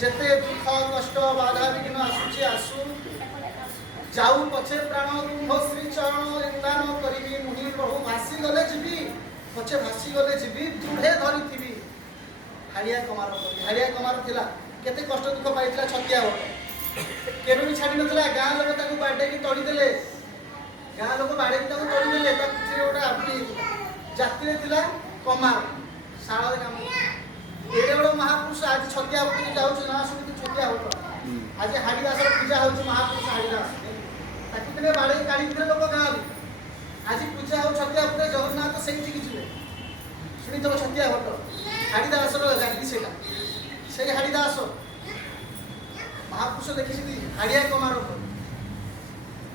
जेते दुख कष्ट बाधा विघ्न आसुची आसु जाऊ पछे प्राण तुम्भ श्री चरण निंदान करिबी मुहि प्रभु भासी गले जीवी पछे भासी गले जीवी दृढ़े धरिथिबी। हाड़िया कमार थिला केते कष्ट दुख पाइथिला छतिया हो केबे भी छाडी नथिला गाँ लोक ताकू बाडे की तोड़ी देले गाँ लोक बाडे की ताकू तोड़ी देले ता किछि ओटा आपली जाति रे थिला कमार शाळा रे काम एडे बड़ महापुरुष आज छतिया होते जाउछ ना सुनि छतिया होत आज हाड़ीदास पूजा होछ महापुरुष हाड़ीदास ताकि तने बाडे काढी दिले लोक गाँ आज पूजा हो छतिया होते जगन्नाथ सेठी कि जिवे सुनि तो छतिया होत हाड़ीदास रो गांधी सेटा से हाड़ीदास महापुरुष देखि हाड़िया कमार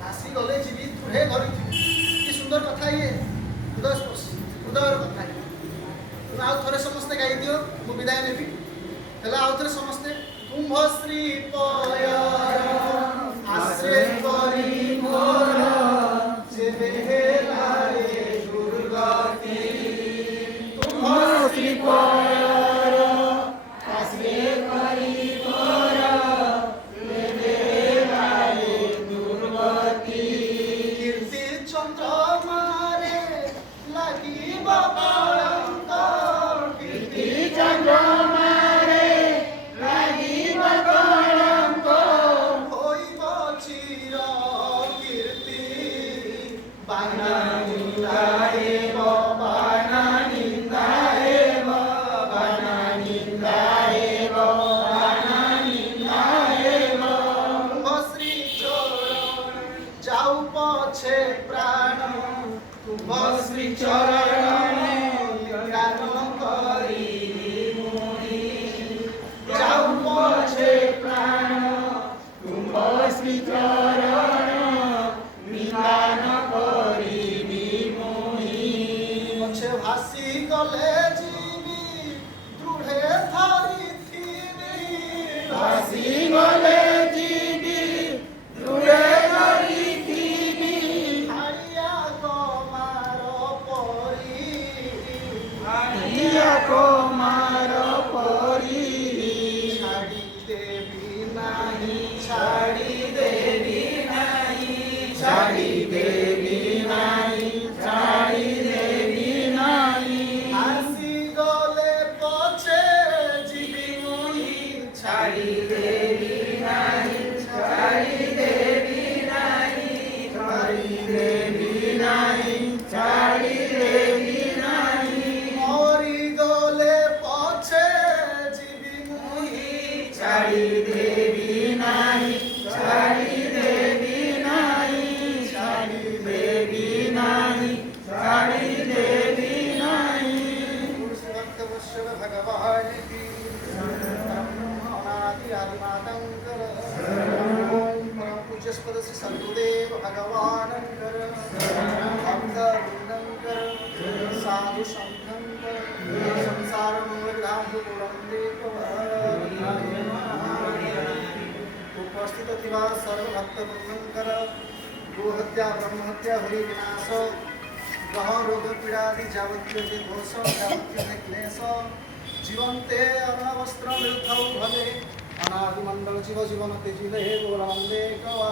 भासी गले जीवी तुहे धरी कि सुंदर कथा ये हृदय स्पर्शी हृदय कथा तुम आउ थरे समस्ते गाई दियो मु विदाय नेबी हला आउ थरे समस्ते कुंभ श्री पयर आश्रय करी मोर जेबे हेला रे दुर्गति कुंभ श्री पयर आश्रय करी मोर जेबे हेला रे दुर्गति कीर्ति चंद्रमा रे लागि बाबा श्री चरण निदान करी मुनि जाऊ पछे प्राण कुंभ श्री चरण निदान करी मुनि पछे भासी गले जीवी दृढ़े धरी थिबी भासी गले कुमार परी छाड़ी देवी नाही छाड़ी देवी नाही छाड़ी देवी नाही छाड़ी देवी नाही आसी गले पछे जीवी मुहि छाड़ी देवी नाही छाड़ी देवी नाही छाड़ी देवी नाही छाड़ी देवी छाड़ी देवी नाही छाड़ी देवी नाही छाड़ी देवी नाही छाड़ी देवी नाही भक्त भगवान की अनादि आदिमातंकर पूज्य पद श्री सद्गुरुदेव भगवान भक्त वृंदंकर साधु संतंकर संसार मूल धाम बुलंदे उपस्थित थिबा सर्व भक्त वृंदंकर गोहत्या ब्रह्महत्या हुई विनाश ग्रह रोग पीड़ादि जावत्य जे दोष जावत्य जे क्लेश जीवन्ते अनवस्त्र मिलथौ भले अनादि मंडल जीव जीवन तेजिले गोलंदे कवा